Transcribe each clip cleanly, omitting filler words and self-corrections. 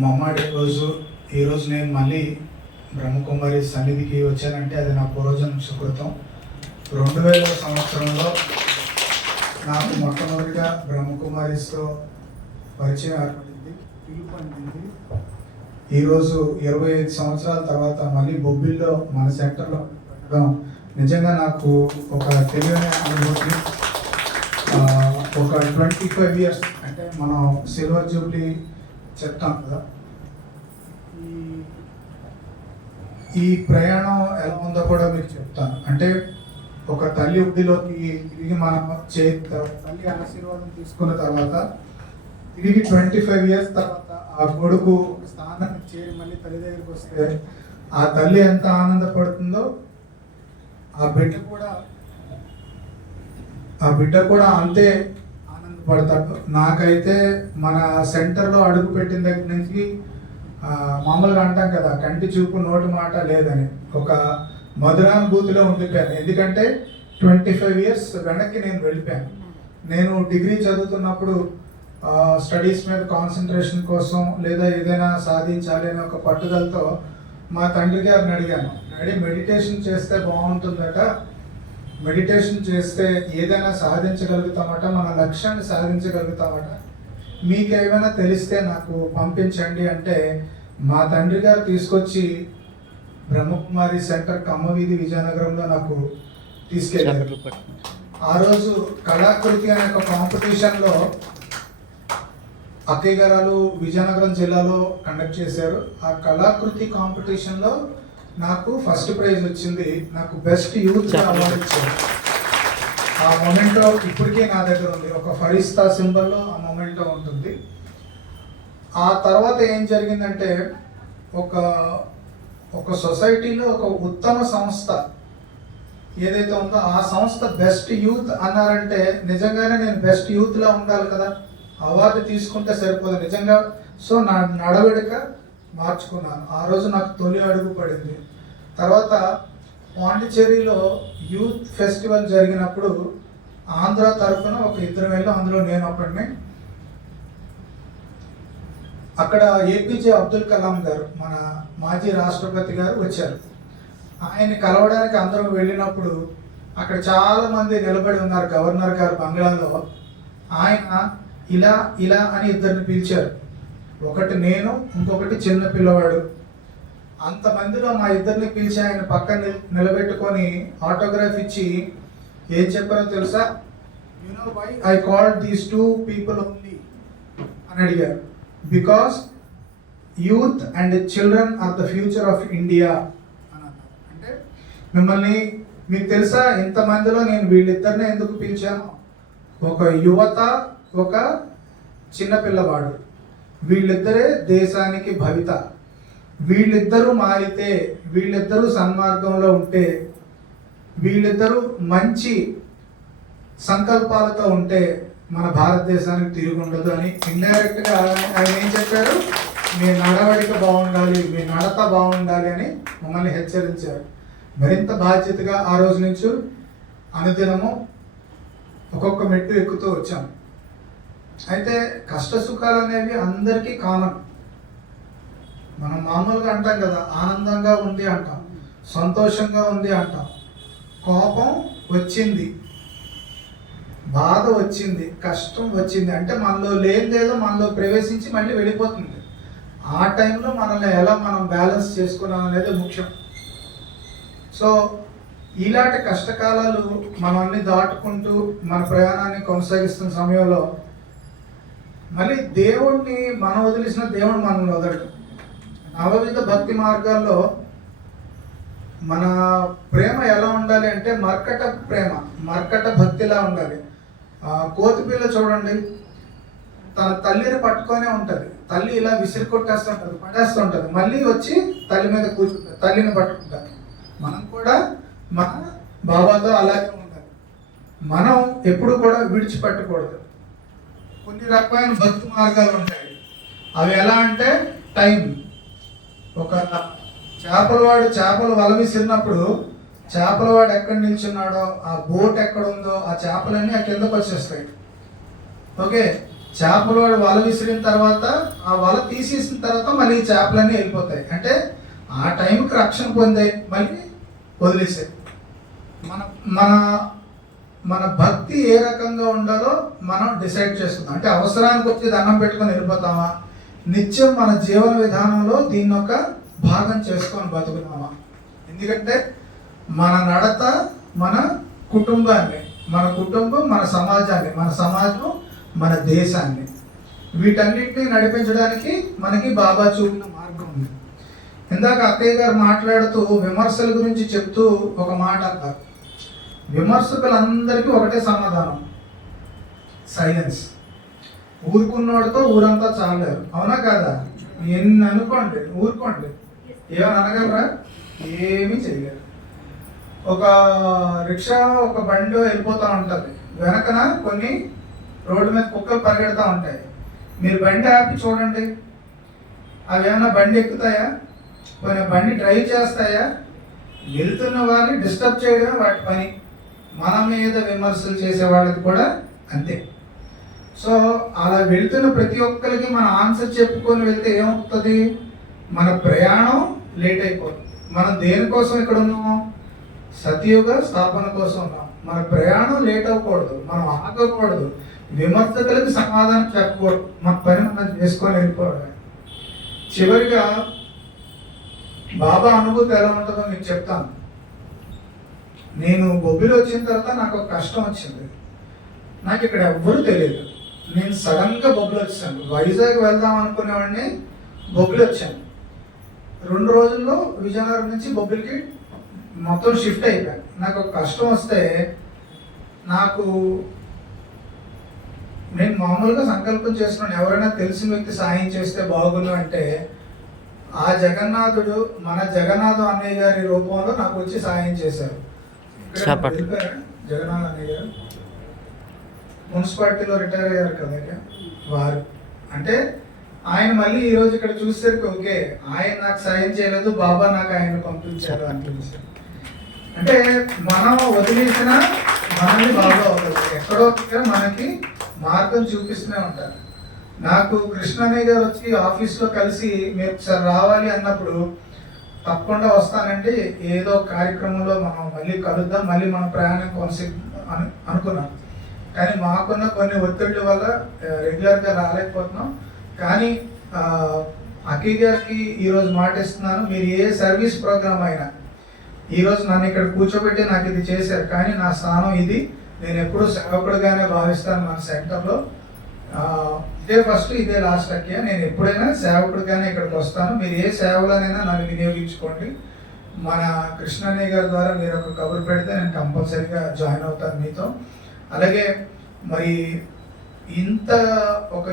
మమ్మాడి రోజు ఈరోజు నేను మళ్ళీ బ్రహ్మకుమారి సన్నిధికి వచ్చానంటే అది నా పూర్వజన్మ సుకృతం. 2000 సంవత్సరంలో నాకు మొట్టమొదటిగా బ్రహ్మకుమారిస్తో పరిచయం ఏర్పడింది, పిలుపు అందింది. ఈరోజు 25 సంవత్సరాల తర్వాత మళ్ళీ బొబ్బిల్లో మన సెంటర్లో పెట్టడం నిజంగా నాకు ఒక తెలియని అనుభూతి. ఒక 25 ఇయర్స్ అంటే మనం సిల్వర్ జూబ్లీ చెప్తాం కదా, ఈ ప్రయాణం ఎలా ఉందో కూడా మీకు చెప్తాను. అంటే ఒక తల్లి ఉద్దిలోకి తిరిగి మనం తల్లి ఆశీర్వాదం తీసుకున్న తర్వాత తిరిగి 25 ఇయర్స్ తర్వాత ఆ కొడుకు స్థానానికి చేరి మళ్ళీ తల్లి దగ్గరికి వస్తే ఆ తల్లి ఎంత ఆనందపడుతుందో ఆ బిడ్డ కూడా అంతే ఆనందపడతాడు. నాకైతే మన సెంటర్లో అడుగు పెట్టిన దగ్గర నుంచి మామూలుగా అంటాం కదా, కంటి చూపు నోటి మాట లేదని ఒక మధురానుభూతిలో ఉండిపోయాను. ఎందుకంటే 25 ఇయర్స్ వెనక్కి నేను వెళ్ళిపోయాను. నేను డిగ్రీ చదువుతున్నప్పుడు స్టడీస్ మీద కాన్సన్ట్రేషన్ కోసం లేదా ఏదైనా సాధించాలి అనే ఒక పట్టుదలతో మా తండ్రి గారిని అడిగాను, డాడీ మెడిటేషన్ చేస్తే బాగుంటుందట, మెడిటేషన్ చేస్తే ఏదైనా సాధించగలుగుతామట, మన లక్ష్యాన్ని సాధించగలుగుతామట, మీకు ఏమైనా తెలిస్తే నాకు పంపించండి అంటే మా తండ్రి గారు తీసుకొచ్చి బ్రహ్మకుమారి సెంటర్ కమ్మవీధి విజయనగరంలో నాకు తీసుకెళ్ళారు. ఆ రోజు కళాకృతి అనే ఒక కాంపిటీషన్లో అక్కయ్య గారు విజయనగరం జిల్లాలో కండక్ట్ చేశారు. ఆ కళాకృతి కాంపిటీషన్లో నాకు ఫస్ట్ ప్రైజ్ వచ్చింది. నాకు బెస్ట్ యూత్ అవార్డు ఇచ్చారు. ఆ మొమెంటో ఇప్పటికే నా దగ్గర ఉంది. ఒక ఫరిస్తా సింబల్లో ఆ మొమెంటో ఉంటుంది. ఆ తర్వాత ఏం జరిగిందంటే ఒక సొసైటీలో ఒక ఉత్తమ సంస్థ ఏదైతే ఉందో ఆ సంస్థ బెస్ట్ యూత్ అన్నారంటే నిజంగానే నేను బెస్ట్ యూత్లా ఉండాలి కదా, అవార్డు తీసుకుంటే సరిపోదు నిజంగా. సో నా నడవడిక మార్చుకున్నాను. ఆ రోజు నాకు తొలి అడుగు పడింది. తర్వాత పాండిచ్చేరిలో యూత్ ఫెస్టివల్ జరిగినప్పుడు ఆంధ్ర తరఫున ఒక 2 వెళ్ళాం, అందులో నేను ఒకడిని. అక్కడ ఏపీజే అబ్దుల్ కలాం గారు, మన మాజీ రాష్ట్రపతి గారు వచ్చారు. ఆయన్ని కలవడానికి అందరం వెళ్ళినప్పుడు అక్కడ చాలా మంది నిలబడి ఉన్నారు గవర్నర్ గారు బంగ్లాలో. ఆయన ఇలా ఇలా అని 2 పిలిచారు. ఒకటి నేను, ఇంకొకటి చిన్న పిల్లవాడు. అంతమందిలో మా 2 పిలిచి ఆయన పక్కన నిలబెట్టుకొని ఆటోగ్రాఫ్ ఇచ్చి ఏం చెప్పారో తెలుసా? You know why I called these 2 people only అని అడిగారు. Because youth and children are the future of India అని అన్నారు. అంటే మిమ్మల్ని మీకు తెలుసా ఇంతమందిలో నేను వీళ్ళిద్దరినే ఎందుకు పిలిచాను? ఒక యువత, ఒక చిన్న పిల్లవాడు, వీళ్ళిద్దరే దేశానికి భవిత. వీళ్ళిద్దరూ మారితే, వీళ్ళిద్దరూ సన్మార్గంలో ఉంటే, వీళ్ళిద్దరూ మంచి సంకల్పాలతో ఉంటే మన భారతదేశానికి తిరిగి ఉండదు అని ఇండైరెక్ట్గా ఆయన ఏం చెప్పారు? మీ నడవడిక బాగుండాలి, మీ నడత బాగుండాలి అని మమ్మల్ని హెచ్చరించారు. మరింత బాధ్యతగా ఆ రోజు నుంచి అనుదినము ఒక్కొక్క మెట్టు ఎక్కుతూ వచ్చాం. అయితే కష్ట సుఖాలు అనేవి అందరికీ కామన్. మనం మామూలుగా అంటాం కదా, ఆనందంగా ఉంది అంటాం, సంతోషంగా ఉంది అంటాం, కోపం వచ్చింది, బాధ వచ్చింది, కష్టం వచ్చింది అంటే మనలో లేనిదేదో మనలో ప్రవేశించి మళ్ళీ వెళ్ళిపోతుంది. ఆ టైంలో మనల్ని ఎలా మనం బ్యాలెన్స్ చేసుకున్నాం అనేది ముఖ్యం. సో ఇలాంటి కష్టకాలాలు మనం అన్ని దాటుకుంటూ మన ప్రయాణాన్ని కొనసాగిస్తున్న సమయంలో మళ్ళీ దేవుణ్ణి మనం వదిలేసిన దేవుడు మనల్ని వదలడు. నవవిధ భక్తి మార్గాల్లో మన ప్రేమ ఎలా ఉండాలి అంటే మర్కట ప్రేమ, మర్కట భక్తిలా ఉండాలి. కోతిపిల్ల చూడండి, తన తల్లిని పట్టుకొనే ఉంటుంది. తల్లి ఇలా విసిరి కొట్టేస్తుంటుంది, పడేస్తుంటుంది, మళ్ళీ వచ్చి తల్లి మీద కూర్చుంటుంది, తల్లిని పట్టుకుంటారు. మనం కూడా మన బాబాతో అలాగే ఉండాలి. మనం ఎప్పుడు కూడా విడిచిపెట్టకూడదు. కొన్ని రకమైన భక్తి మార్గాలు ఉంటాయి. అవి ఎలా అంటే టైం. ఒక చేపలవాడు చేపలు వల విసిరినప్పుడు చేపలవాడు ఎక్కడ నిల్చున్నాడో, ఆ బోట్ ఎక్కడ ఉందో, ఆ చేపలన్నీ ఆ కిందకు వచ్చేస్తాయి. ఓకే, చేపలు వాడు వల విసిరిన తర్వాత ఆ వల తీసేసిన తర్వాత మళ్ళీ ఈ చేపలన్నీ వెళ్ళిపోతాయి. అంటే ఆ టైంకి రక్షణ పొందాయి, మళ్ళీ వదిలేసాయి. మన మన మన భక్తి ఏ రకంగా ఉండాలో మనం డిసైడ్ చేస్తున్నాం. అంటే అవసరానికి వచ్చి దండం పెట్టుకొని వెళ్ళిపోతామా, నిత్యం మన జీవన విధానంలో దీన్ని ఒక భాగం చేసుకొని బతుకుతామా? ఎందుకంటే మన నడత మన కుటుంబాన్ని, మన కుటుంబం మన సమాజాన్ని, మన సమాజం మన దేశాన్ని, వీటన్నిటిని నడిపించడానికి మనకి బాబా చూపిన మార్గం ఉంది. ఇందాక అక్కయ్య గారు మాట్లాడుతూ విమర్శల గురించి చెప్తూ ఒక మాట అన్నారు. విమర్శకులందరికీ ఒకటే సమాధానం, సైలెన్స్. ఊరుకున్నోడితో ఊరంతా చాలేరు, అవునా కాదా? ఎన్ని అనుకోండి, ఊరుకోండి, ఏమని అనగలరా? ఏమీ చేయలేరు. ఒక రిక్షా ఒక బండి వెళ్ళిపోతూ ఉంటుంది, వెనకన కొన్ని రోడ్డు మీద కుక్కలు పరిగెడతా ఉంటాయి. మీరు బండి ఆపి చూడండి, అవి ఏమైనా బండి ఎక్కుతాయా? కొన్ని బండి డ్రైవ్ చేస్తాయా? వెళ్తున్న వాళ్ళని డిస్టర్బ్ చేయడమే వాటి పని. మన మీద విమర్శలు చేసే వాళ్ళకి కూడా అంతే. సో అలా వెళ్తున్న ప్రతి ఒక్కరికి మన ఆన్సర్ చెప్పుకొని వెళ్తే ఏమవుతుంది? మన ప్రయాణం లేట్ అయిపోతుంది. మనం దేనికోసం ఇక్కడ ఉన్నాం? సతయుగ స్థాపన కోసం ఉన్నాం. మన ప్రయాణం లేట్ అవ్వకూడదు, మనం ఆగకూడదు, విమర్శకులకు సమాధానం చెప్పకూడదు, మన పని మనం చేసుకొని వెళ్ళిపోవడమే. చివరిగా బాబా అనుభూతి ఎలా ఉంటుందో మీకు చెప్తాను. నేను బొబ్బిలి వచ్చిన తర్వాత నాకు ఒక కష్టం వచ్చింది. నాకు ఇక్కడ ఎవ్వరూ తెలియదు. నేను సడన్గా బొబ్బిలి వచ్చాను. వైజాగ్ వెళ్దాం అనుకునేవాడిని, బొబ్బిలి వచ్చాను. 2 రోజుల్లో విజయనగరం నుంచి బొబ్బిలికి మొత్తం షిఫ్ట్ అయిపోయాను. నాకు ఒక కష్టం వస్తే నేను మామూలుగా సంకల్పం చేసుకున్నాను, ఎవరైనా తెలిసిన వ్యక్తి సాయం చేస్తే బాగుండు అంటే ఆ జగన్నాథుడు, మన జగన్నాథం అన్నయ్య గారి రూపంలో నాకు వచ్చి సాయం చేశారు. జగన్నాథ్ అన్నయ్య గారు మున్సిపాలిటీలో రిటైర్ అయ్యారు కదా వారు. అంటే ఆయన మళ్ళీ ఈరోజు ఇక్కడ చూసేసరికి ఓకే, ఆయన నాకు సాయం చేయలేదు, బాబా నాకు ఆయన పంపించారు అనిపించారు. అంటే మనం వదిలేసిన మనల్ని బాబా అవుతుంది, ఎక్కడో మనకి మార్గం చూపిస్తూనే ఉంటారు. నాకు కృష్ణన్నయ్య గారు వచ్చి ఆఫీస్లో కలిసి మీరు ఒకసారి రావాలి అన్నప్పుడు తప్పకుండా వస్తానండి, ఏదో కార్యక్రమంలో మనం మళ్ళీ కలుద్దాం, మళ్ళీ మన ప్రయాణం అనుకున్నాం. కానీ మాకున్న కొన్ని ఒత్తిళ్ళ వల్ల రెగ్యులర్గా రాలేకపోతున్నాం. కానీ అఖిల్ గారికి ఈరోజు మాట ఇస్తున్నాను, మీరు ఏ సర్వీస్ ప్రోగ్రామ్ అయినా, ఈరోజు నన్ను ఇక్కడ కూర్చోబెట్టి నాకు ఇది చేశారు, కానీ నా స్థానం ఇది, నేను ఎప్పుడూ సేవకుడుగానే భావిస్తాను. మన సెంటర్లో ఇదే ఫస్ట్ ఇదే లాస్ట్ అక్కయ్య, నేను ఎప్పుడైనా సేవకుడిగానే ఇక్కడికి వస్తాను. మీరు ఏ సేవలోనైనా నన్ను వినియోగించుకోండి. మన కృష్ణన్నయ్య గారి ద్వారా మీరు ఒక కబురు పెడితే నేను కంపల్సరీగా జాయిన్ అవుతాను మీతో. అలాగే మరి ఇంత ఒక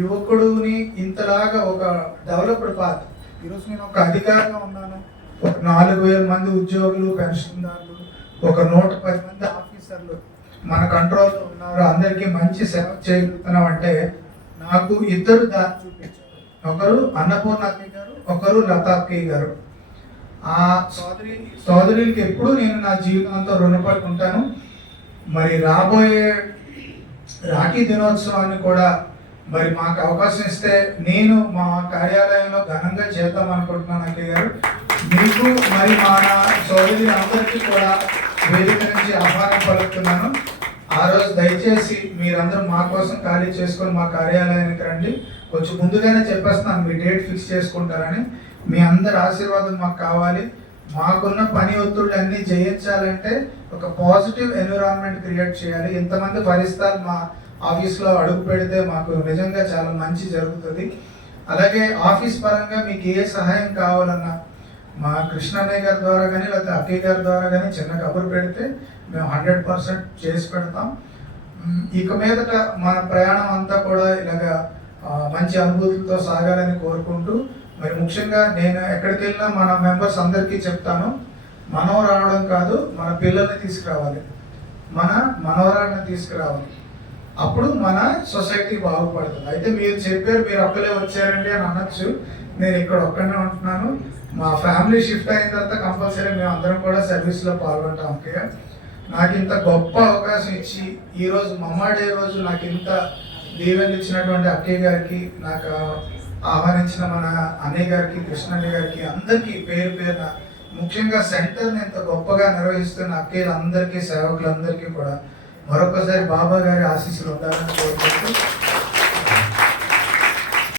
యువకుడిని ఇంతలాగా ఒక డెవలప్డ్ పాత్, ఈరోజు నేను ఒక అధికారిగా ఉన్నాను, ఒక 4000 మంది ఉద్యోగులు, పెన్షన్దారులు, ఒక 110 మంది ఆఫీసర్లు మన కంట్రోల్లో ఉన్నారు, అందరికీ మంచి సేవ చేయగలుగుతున్నాం అంటే నాకు 2 దారి చూపించారు. ఒకరు అన్నపూర్ణ అక్కయ్య గారు, ఒకరు లతా అక్కయ్య గారు. ఆ సోదరులకి ఎప్పుడూ నేను నా జీవితంతో రుణపడి ఉంటాను. మరి రాబోయే రాఖీ దినోత్సవాన్ని కూడా మరి మాకు అవకాశం ఇస్తే నేను మా కార్యాలయంలో ఘనంగా చేద్దాం అనుకుంటున్నాను అక్కయ్య గారు. మీకు మరి మన సోదరి అందరికీ కూడా వేదిక నుంచి ఆహ్వానం పలుకుతున్నాను. ఆ రోజు దయచేసి మీరందరూ మా కోసం ఖాళీ చేసుకొని మా కార్యాలయానికి రండి. కొంచెం ముందుగానే చెప్పేస్తున్నాను, మీ డేట్ ఫిక్స్ చేసుకుంటారని. మీ అందరి ఆశీర్వాదం మాకు కావాలి. మాకున్న పని ఒత్తిళ్ళు అన్నీ జయించాలంటే ఒక పాజిటివ్ ఎన్విరాన్మెంట్ క్రియేట్ చేయాలి. ఇంతమంది ఫలిస్తాలు మా ఆఫీస్లో అడుగు పెడితే మాకు నిజంగా చాలా మంచి జరుగుతుంది. అలాగే ఆఫీస్ పరంగా మీకు ఏ సహాయం కావాలన్నా మా కృష్ణన్నయ్య గారి ద్వారా కానీ లేకపోతే అక్కయ్య గారి ద్వారా కానీ చిన్న కబురు పెడితే మేము 100% చేసి పెడతాం. ఇక మీదట మన ప్రయాణం అంతా కూడా ఇలాగ మంచి అనుభూతులతో సాగాలని కోరుకుంటూ, మరి ముఖ్యంగా నేను ఎక్కడికి వెళ్ళినా మన మెంబర్స్ అందరికీ చెప్తాను, మనం రావడం కాదు, మన పిల్లల్ని తీసుకురావాలి, మన మనవరాన్ని తీసుకురావాలి. అప్పుడు మన సొసైటీ బాగుపడుతుంది. అయితే మీరు చెప్పారు మీరు ఒక్కలే వచ్చారండి అని అనొచ్చు, నేను ఇక్కడ ఒక్కనే ఉంటున్నాను. మా ఫ్యామిలీ షిఫ్ట్ అయిన తర్వాత కంపల్సరీ మేము అందరం కూడా సర్వీస్లో పాల్గొంటాం. ఓకే, నాకు ఇంత గొప్ప అవకాశం ఇచ్చి ఈరోజు మమ్మా డే రోజు నాకు ఇంత దీవెనలు ఇచ్చినటువంటి అక్కయ్య గారికి, నాకు ఆహ్వానించిన మన అన్నయ్య గారికి, కృష్ణ అన్నయ్య గారికి, అందరికీ పేరు పేరున, ముఖ్యంగా సెంటర్ని ఎంత గొప్పగా నిర్వహిస్తున్న అక్కయ్యలందరికీ, సేవకులందరికీ కూడా మరొకసారి బాబా గారి ఆశీస్సులు ఉండాలని కోరుకుంటూ